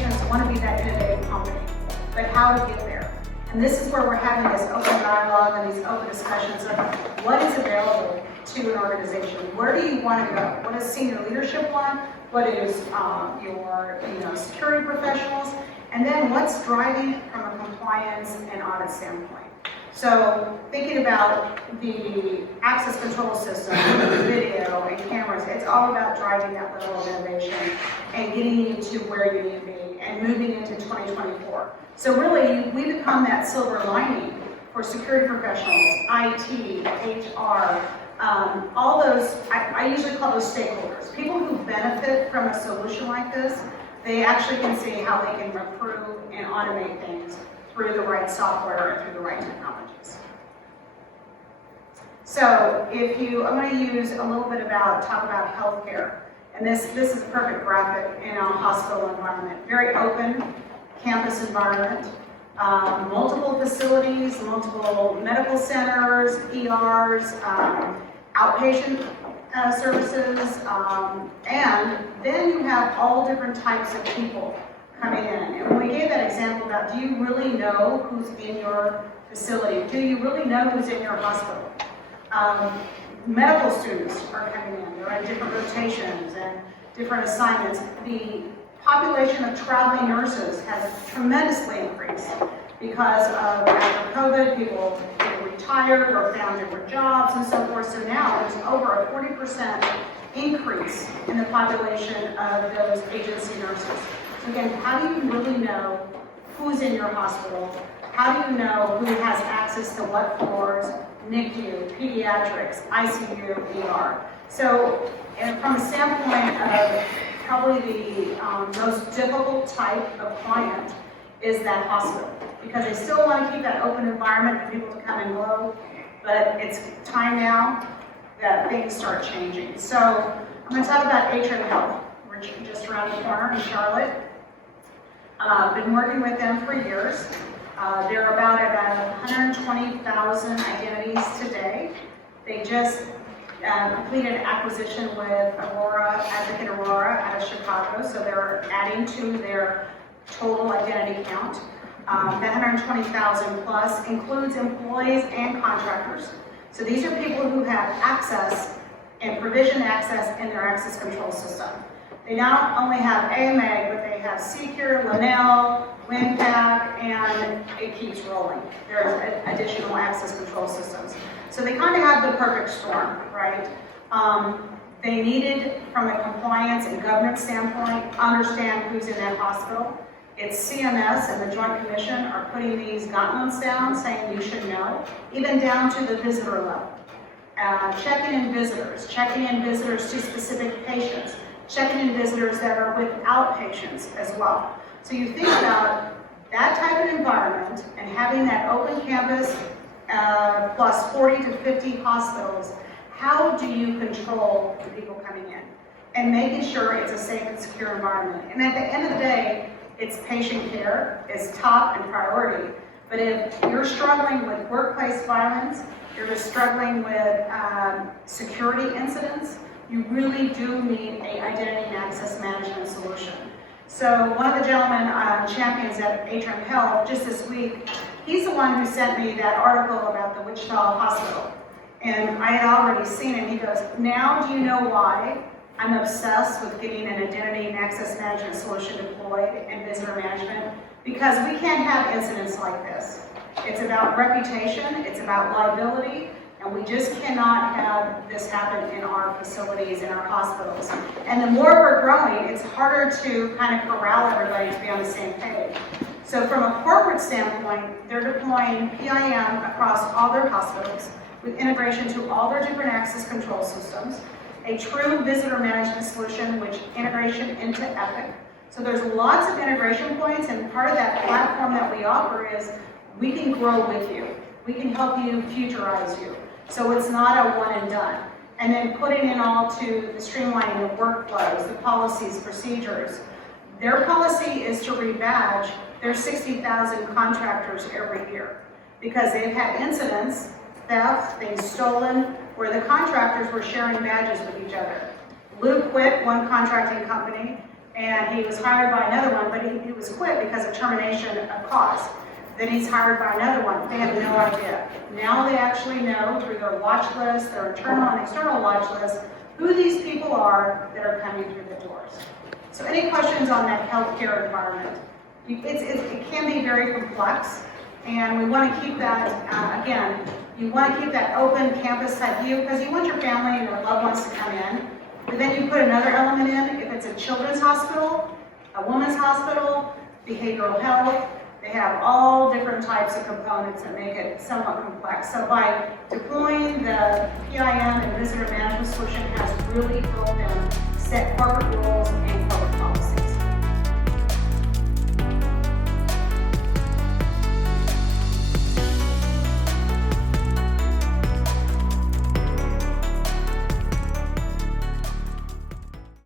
organizations want to be that innovative company, but how to get there. And this is where we're having this open dialogue and these open discussions of what is available to an organization. Where do you want to go? What does senior leadership want? What is your security professionals? And then what's driving from a compliance and audit standpoint. So thinking about the access control system, video and cameras, it's all about driving that level of innovation and getting you to where you need to be and moving into 2024. So really, we become that silver lining for security professionals, IT, HR, all those, I usually call those stakeholders. People who benefit from a solution like this, they actually can see how they can improve and automate things through the right software and through the right technologies. So I'm going to use a little bit talk about healthcare. And this is a perfect graphic in a hospital environment. Very open campus environment, multiple facilities, multiple medical centers, ERs, outpatient services, and then you have all different types of people coming in. And when we gave that example about, do you really know who's in your facility? Do you really know who's in your hospital? Medical students are coming in. They're on different rotations and different assignments. The population of traveling nurses has tremendously increased because of after COVID, people retired or found different jobs and so forth. So now there's over a 40% increase in the population of those agency nurses. So again, how do you really know who's in your hospital? How do you know who has access to what floors? NICU, pediatrics, ICU, ER. So from a standpoint of probably the most difficult type of client is that hospital, because they still want to keep that open environment for people to come and go, but it's time now that things start changing. So I'm going to talk about Atrium Health. We're just around the corner in Charlotte. Been working with them for years. They're about 120,000 identities today. They just completed an acquisition with Adler Aurora out of Chicago, so they're adding to their total identity count. That 120,000 plus includes employees and contractors. So these are people who have access and provision access in their access control system. They not only have AMA, but they have Secure, Linnell, WinPack, and it keeps rolling. There's additional access control systems. So they kind of have the perfect storm, right? They needed, from a compliance and governance standpoint, understand who's in that hospital. It's CMS and the Joint Commission are putting these guidelines down, saying you should know, even down to the visitor level. Checking in visitors to specific patients, checking in visitors that are without patients as well. So you think about that type of environment and having that open campus plus 40 to 50 hospitals, how do you control the people coming in? And making sure it's a safe and secure environment. And at the end of the day, it's patient care is top and priority. But if you're struggling with workplace violence, you're just struggling with security incidents, you really do need an identity and access management solution. So one of the gentlemen champions at Atrium Health just this week, he's the one who sent me that article about the Wichita Hospital. And I had already seen it. He goes, now do you know why I'm obsessed with getting an identity and access management solution deployed in visitor management? Because we can't have incidents like this. It's about reputation, it's about liability, and we just cannot have this happen in our facilities, in our hospitals. And the more we're growing, it's harder to kind of corral everybody to be on the same page. So from a corporate standpoint, they're deploying PIM across all their hospitals with integration to all their different access control systems, a true visitor management solution, which integration into Epic. So there's lots of integration points, and part of that platform that we offer is we can grow with you. We can help you futurize you. So it's not a one and done. And then putting in all to the streamlining of workflows, the policies, procedures. Their policy is to rebadge their 60,000 contractors every year because they've had incidents, theft, things stolen, where the contractors were sharing badges with each other. Lou quit one contracting company, and he was hired by another one, but he was quit because of termination of cause. Then he's hired by another one. They have no idea. Now they actually know through their watch list, their internal and external watch list, who these people are that are coming through the doors. So any questions on that healthcare environment? It can be very complex, and we want to keep that, again, you want to keep that open campus type view because you want your family and your loved ones to come in. But then you put another element in, if it's a children's hospital, a women's hospital, behavioral health, they have all different types of components that make it somewhat complex. So by deploying the PIM and visitor management solution has really built in set corporate rules